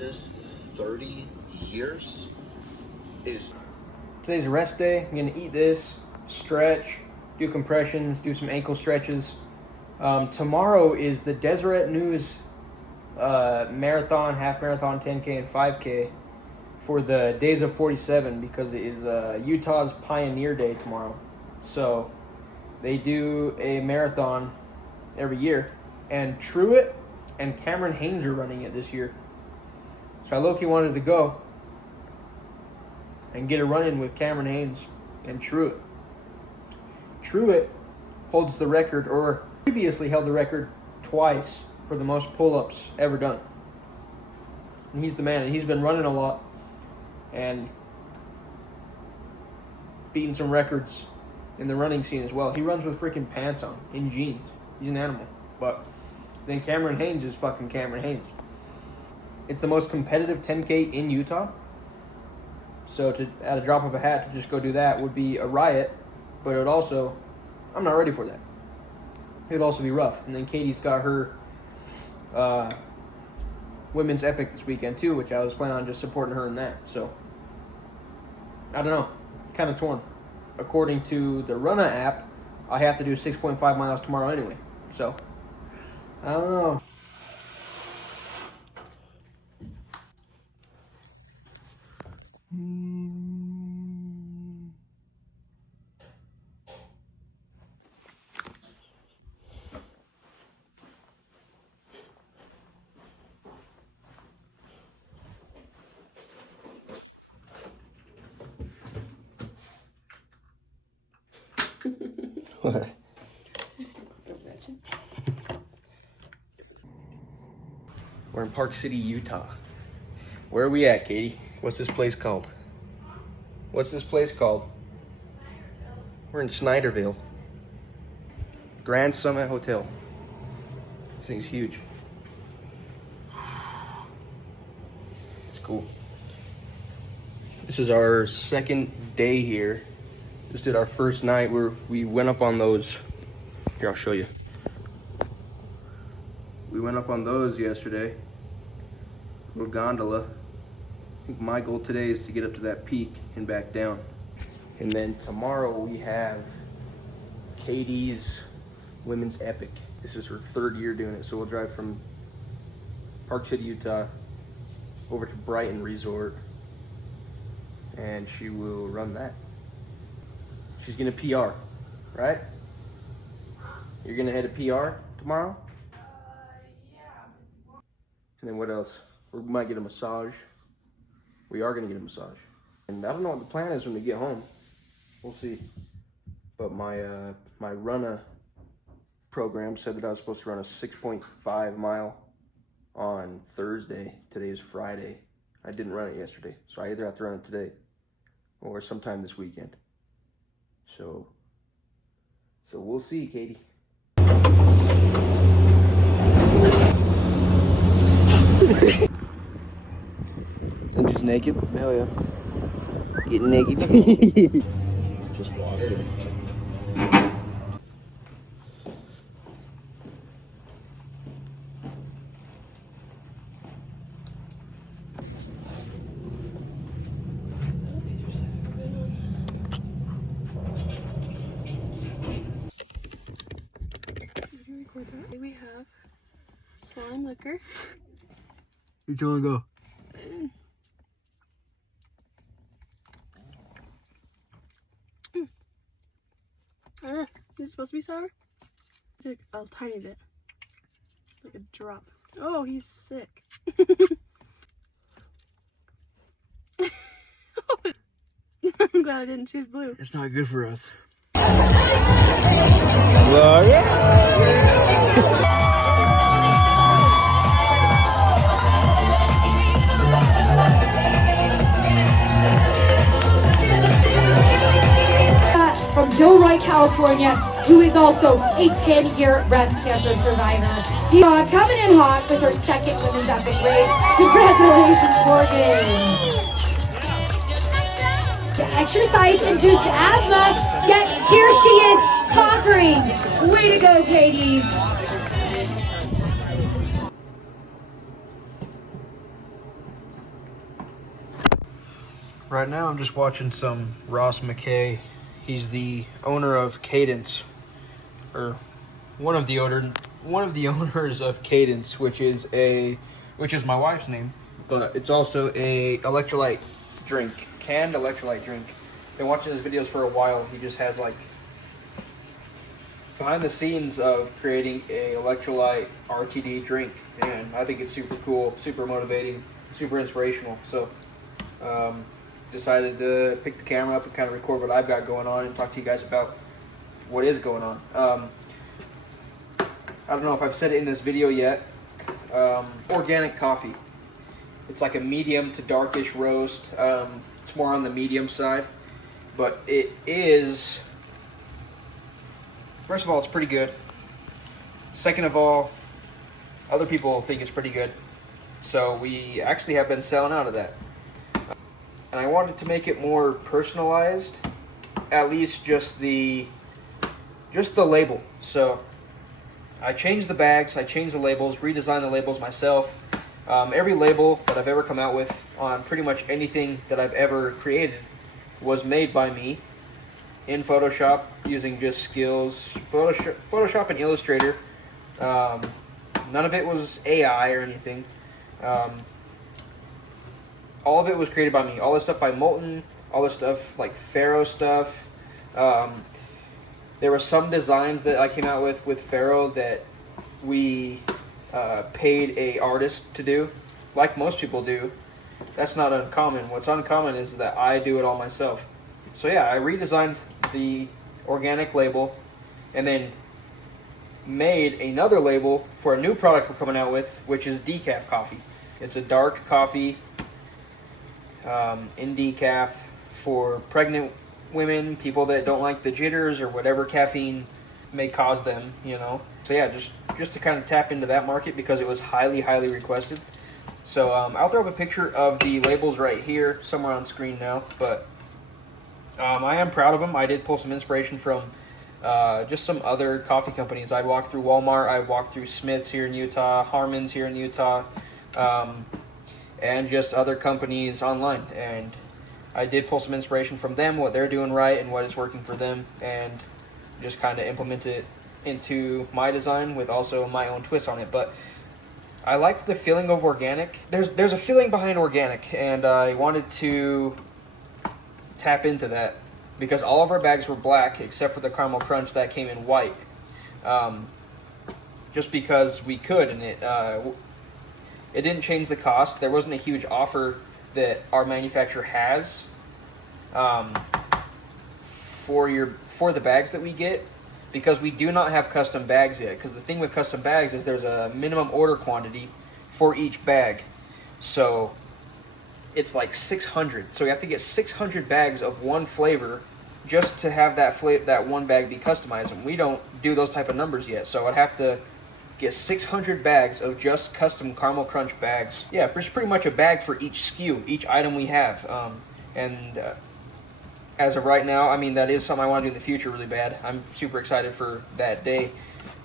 Jesus, 30 years is... Today's a rest day. I'm gonna eat this, stretch, do compressions, do some ankle stretches. Tomorrow is the Deseret News marathon, half marathon, 10K and 5K for the Days of 47 because it is Utah's Pioneer Day tomorrow. So they do a marathon every year, and Truett and Cameron Hanes are running it this year. So I low-key wanted to go and get a run-in with Cameron Hanes and Truett. Truett holds the record, or previously held the record twice for the most pull-ups ever done. And he's the man, and he's been running a lot and beating some records in the running scene as well. He runs with freaking pants on, in jeans. He's an animal. But then Cameron Hanes is fucking Cameron Hanes. It's the most competitive 10K in Utah. So to, at a drop of a hat, to just go do that would be a riot. But it would also, I'm not ready for that. It would also be rough. And then Katie's got her women's epic this weekend too, which I was planning on just supporting her in that. So I don't know, kind of torn. According to the Runna app, I have to do 6.5 miles tomorrow anyway. So I don't know. What? We're in Park City, Utah. Where are we at, Katie? What's this place called? What's this place called? We're in Snyderville. Grand Summit Hotel. This thing's huge. It's cool. This is our second day here. Just did our first night where we went up on those. Here, I'll show you. We went up on those yesterday. Little gondola. I think my goal today is to get up to that peak and back down. And then tomorrow we have Katie's women's epic. This is her third year doing it. So we'll drive from Park City, Utah over to Brighton Resort, and she will run that. She's gonna PR, right? You're gonna head to PR tomorrow? Yeah. And then what else? We might get a massage. We are gonna get a massage. And I don't know what the plan is when we get home. We'll see. But my my Runna program said that I was supposed to run a 6.5 mile on Thursday. Today is Friday. I didn't run it yesterday, so I either have to run it today or sometime this weekend. So we'll see, Katie. And just naked? Hell yeah. Getting naked. Just water. We have Swan Liquor. You trying to go? Is it supposed to be sour? Take a tiny bit. Like a drop. Oh, he's sick. I'm glad I didn't choose blue. It's not good for us. From Joe Wright, California, who is also a 10-year breast cancer survivor. He's coming in hot with her second women's epic race. Congratulations, Morgan. The exercise-induced asthma, yet here she is conquering. Way to go, Katie. Right now I'm just watching some Ross McKay. He's the owner of Cadence, or one of the owners of Cadence, which is my wife's name, but it's also a electrolyte drink, canned electrolyte drink. Been watching his videos for a while. He just has like behind the scenes of creating a electrolyte RTD drink, and I think it's super cool, super motivating, super inspirational. So decided to pick the camera up and kind of record what I've got going on and talk to you guys about what is going on. I don't know if I've said it in this video yet. Organic coffee. It's like a medium to darkish roast. It's more on the medium side, but it is, first of all, it's pretty good. Second of all, other people think it's pretty good. So we actually have been selling out of that. And I wanted to make it more personalized, at least just the label. So I changed the bags, I changed the labels, redesigned the labels myself. Every label that I've ever come out with on pretty much anything that I've ever created was made by me in Photoshop using just skills, Photoshop and Illustrator. None of it was AI or anything. All of it was created by me. All this stuff by Molten, all this stuff like Pharaoh stuff. There were some designs that I came out with Pharaoh that we paid a artist to do, like most people do. That's not uncommon. What's uncommon is that I do it all myself. So yeah, I redesigned the organic label and then made another label for a new product we're coming out with, which is decaf coffee. It's a dark coffee in decaf for pregnant women, people that don't like the jitters or whatever caffeine may cause them, you know. So yeah, just to kind of tap into that market because it was highly requested. So I'll throw up a picture of the labels right here, somewhere on screen now, but I am proud of them. I did pull some inspiration from just some other coffee companies. I walked through Walmart, I walked through Smith's here in Utah, Harmon's here in Utah, and just other companies online. And I did pull some inspiration from them, what they're doing right and what is working for them, and just kind of implement it into my design with also my own twist on it. But I liked the feeling of organic. There's a feeling behind organic, and I wanted to tap into that because all of our bags were black except for the caramel crunch that came in white, just because we could, and it didn't change the cost. There wasn't a huge offer that our manufacturer has for the bags that we get, because we do not have custom bags yet. Because the thing with custom bags is there's a minimum order quantity for each bag, so it's like 600. So we have to get 600 bags of one flavor just to have that one bag be customized. And we don't do those type of numbers yet, so I'd have to get 600 bags of just custom caramel crunch bags. Yeah, there's pretty much a bag for each SKU, each item we have. As of right now, I mean, that is something I want to do in the future really bad. I'm super excited for that day.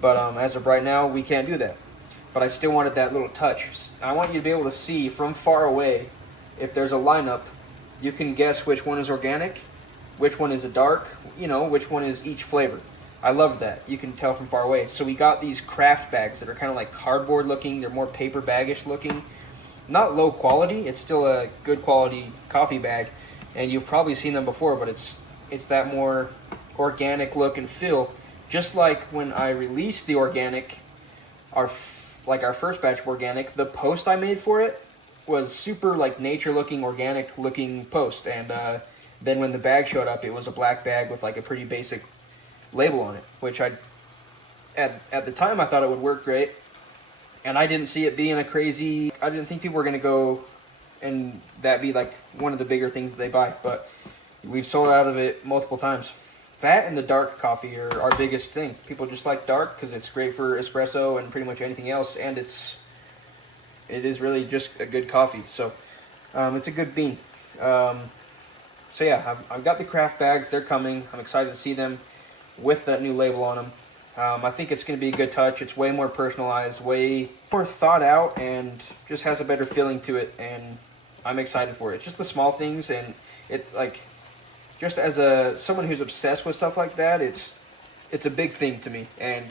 But as of right now, we can't do that. But I still wanted that little touch. I want you to be able to see from far away, if there's a lineup, you can guess which one is organic, which one is a dark, you know, which one is each flavor. I love that. You can tell from far away. So we got these craft bags that are kind of like cardboard looking. They're more paper baggish looking. Not low quality. It's still a good quality coffee bag. And you've probably seen them before, but it's that more organic look and feel. Just like when I released the organic, our first batch of organic, the post I made for it was super like nature looking, organic looking post. And then when the bag showed up, it was a black bag with like a pretty basic label on it, which at the time I thought it would work great, and I didn't see it being I didn't think people were going to go and that be like one of the bigger things that they buy, but we've sold out of it multiple times. That and the dark coffee are our biggest thing. People just like dark because it's great for espresso and pretty much anything else, and it is really just a good coffee. So it's a good bean. So yeah, I've got the craft bags. They're coming. I'm excited to see them with that new label on them. I think it's going to be a good touch. It's way more personalized, way more thought out, and just has a better feeling to it, and I'm excited for it. It's just the small things, and it like just as someone who's obsessed with stuff like that, it's a big thing to me, and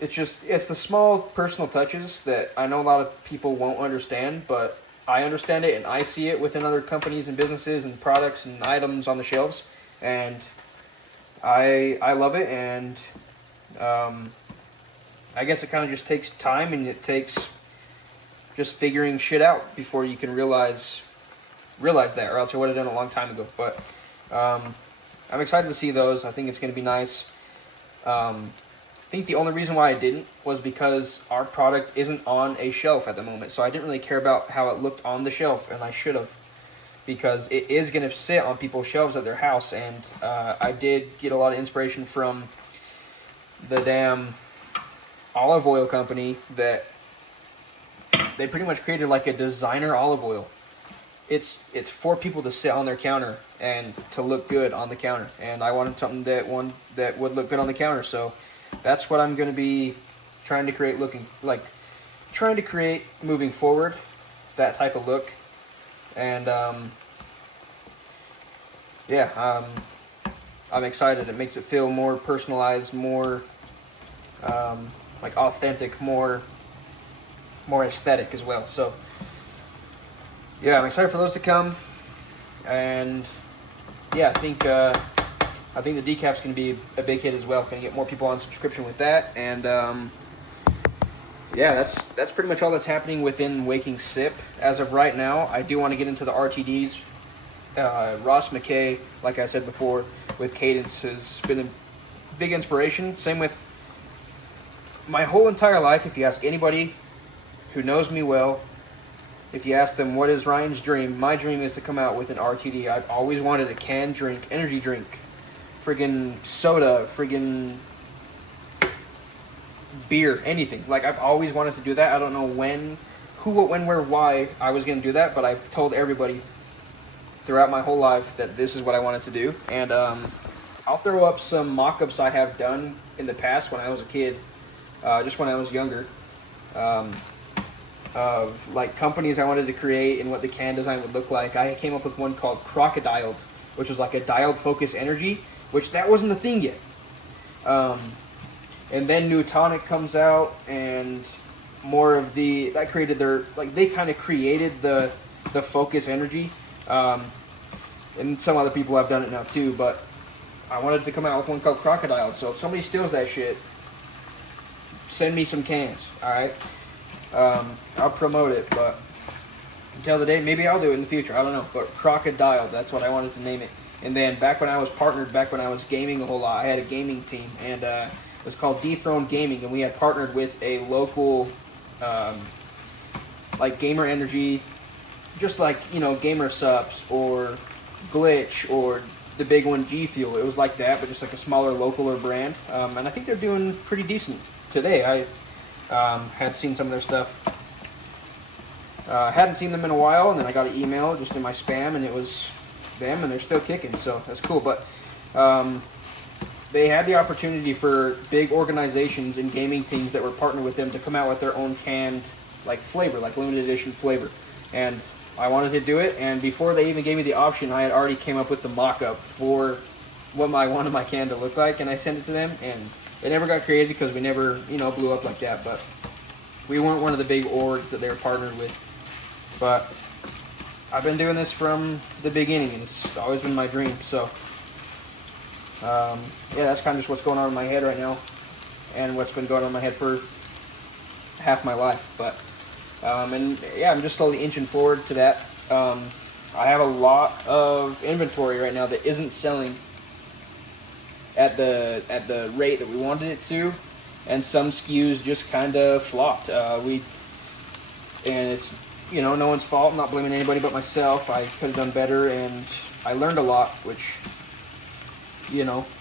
it's the small personal touches that I know a lot of people won't understand, but I understand it and I see it within other companies and businesses and products and items on the shelves, and I love it. And I guess it kind of just takes time, and it takes just figuring shit out before you can realize that, or else I would have done it a long time ago. But I'm excited to see those. I think it's going to be nice. I think the only reason why I didn't was because our product isn't on a shelf at the moment, so I didn't really care about how it looked on the shelf, and I should have, because it is going to sit on people's shelves at their house. And I did get a lot of inspiration from the damn olive oil company that they pretty much created like a designer olive oil. It's for people to sit on their counter and to look good on the counter, and I wanted something that would look good on the counter, so that's what I'm going to be trying to create moving forward, that type of look. And I'm excited. It makes it feel more personalized, more like authentic, more aesthetic as well. So yeah, I'm excited for those to come. And yeah, I think the decap's going to be a big hit as well. Going to get more people on subscription with that. And yeah, that's pretty much all that's happening within Waking Sip as of right now. I do want to get into the RTDs. Ross McKay, like I said before, with Cadence has been a big inspiration. Same with my whole entire life. If you ask anybody who knows me well, if you ask them what is Ryan's dream, my dream is to come out with an RTD. I've always wanted a canned drink, energy drink, friggin' soda, friggin' beer, anything. Like, I've always wanted to do that. I don't know when, who, what, when, where, why I was going to do that, but I've told everybody throughout my whole life that this is what I wanted to do. And I'll throw up some mock-ups I have done in the past when I was a kid, just when I was younger, of like companies I wanted to create and what the can design would look like. I came up with one called Crocodiled, which was like a dialed focus energy, which that wasn't a thing yet. And then Newtonic comes out, and more of that created they kind of created the focus energy. And some other people have done it now too, but I wanted to come out with one called Crocodile. So if somebody steals that shit, send me some cans, alright? I'll promote it, but until the day, maybe I'll do it in the future, I don't know. But Crocodile, that's what I wanted to name it. And then back when I was gaming a whole lot, I had a gaming team, and it was called Dethroned Gaming, and we had partnered with a local, like Gamer Energy, just like, Gamer Sups or Glitch or the big one G Fuel. It was like that, but just like a smaller localer brand. And I think they're doing pretty decent today. I had seen some of their stuff. Hadn't seen them in a while, and then I got an email just in my spam, and it was them, and they're still kicking, so that's cool. But they had the opportunity for big organizations and gaming teams that were partnered with them to come out with their own canned flavor, like limited edition flavor. And I wanted to do it, and before they even gave me the option, I had already came up with the mock-up for what I wanted my can to look like, and I sent it to them, and it never got created because we never, blew up like that. But we weren't one of the big orgs that they were partnered with. But I've been doing this from the beginning, and it's always been my dream. So, yeah, that's kind of just what's going on in my head right now, and what's been going on in my head for half my life. But, and yeah, I'm just slowly inching forward to that. I have a lot of inventory right now that isn't selling at the rate that we wanted it to, and some SKUs just kind of flopped. And it's, no one's fault. I'm not blaming anybody but myself. I could have done better, and I learned a lot, which,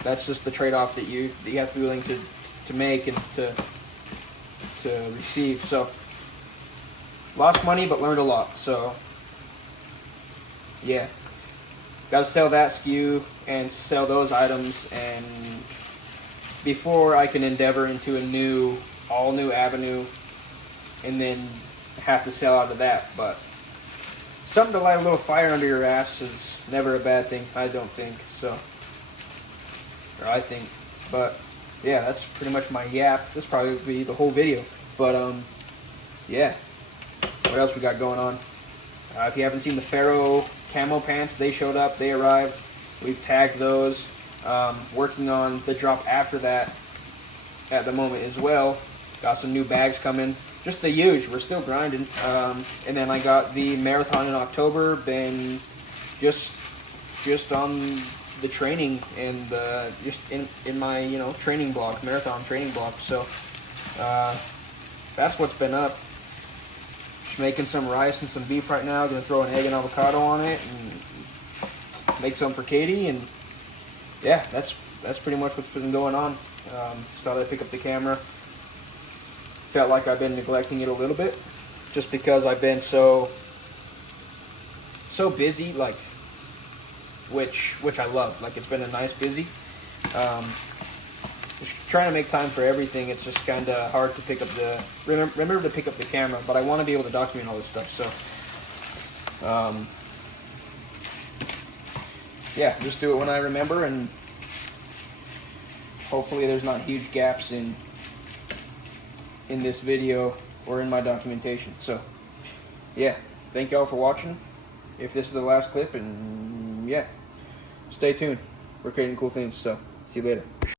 that's just the trade-off that you have to be willing to make and to receive. So, lost money, but learned a lot. So, yeah. Got to sell that SKU and sell those items, and before I can endeavor into a all new avenue, and then have to sell out of that. But something to light a little fire under your ass is never a bad thing. I don't think so, or I think. But yeah, that's pretty much my yap. This probably be the whole video. But yeah. What else we got going on? If you haven't seen the Pharaoh camo pants, they showed up. They arrived. We've tagged those. Working on the drop after that at the moment as well. Got some new bags coming. Just the huge. We're still grinding. And then I got the marathon in October. Been just on the training and just in my training blog, marathon training blog. So that's what's been up. Just making some rice and some beef right now. Gonna throw an egg and avocado on it and make some for Katie. And yeah, that's pretty much what's been going on. Just thought I'd pick up the camera. Felt like I've been neglecting it a little bit, just because I've been so busy, like, which I love. Like, it's been a nice busy. Just trying to make time for everything. It's just kind of hard to pick up remember to pick up the camera, but I want to be able to document all this stuff. So, yeah, just do it when I remember, and hopefully there's not huge gaps in this video or in my documentation. So yeah, thank y'all for watching, if this is the last clip, and yeah, stay tuned. We're creating cool things, so see you later.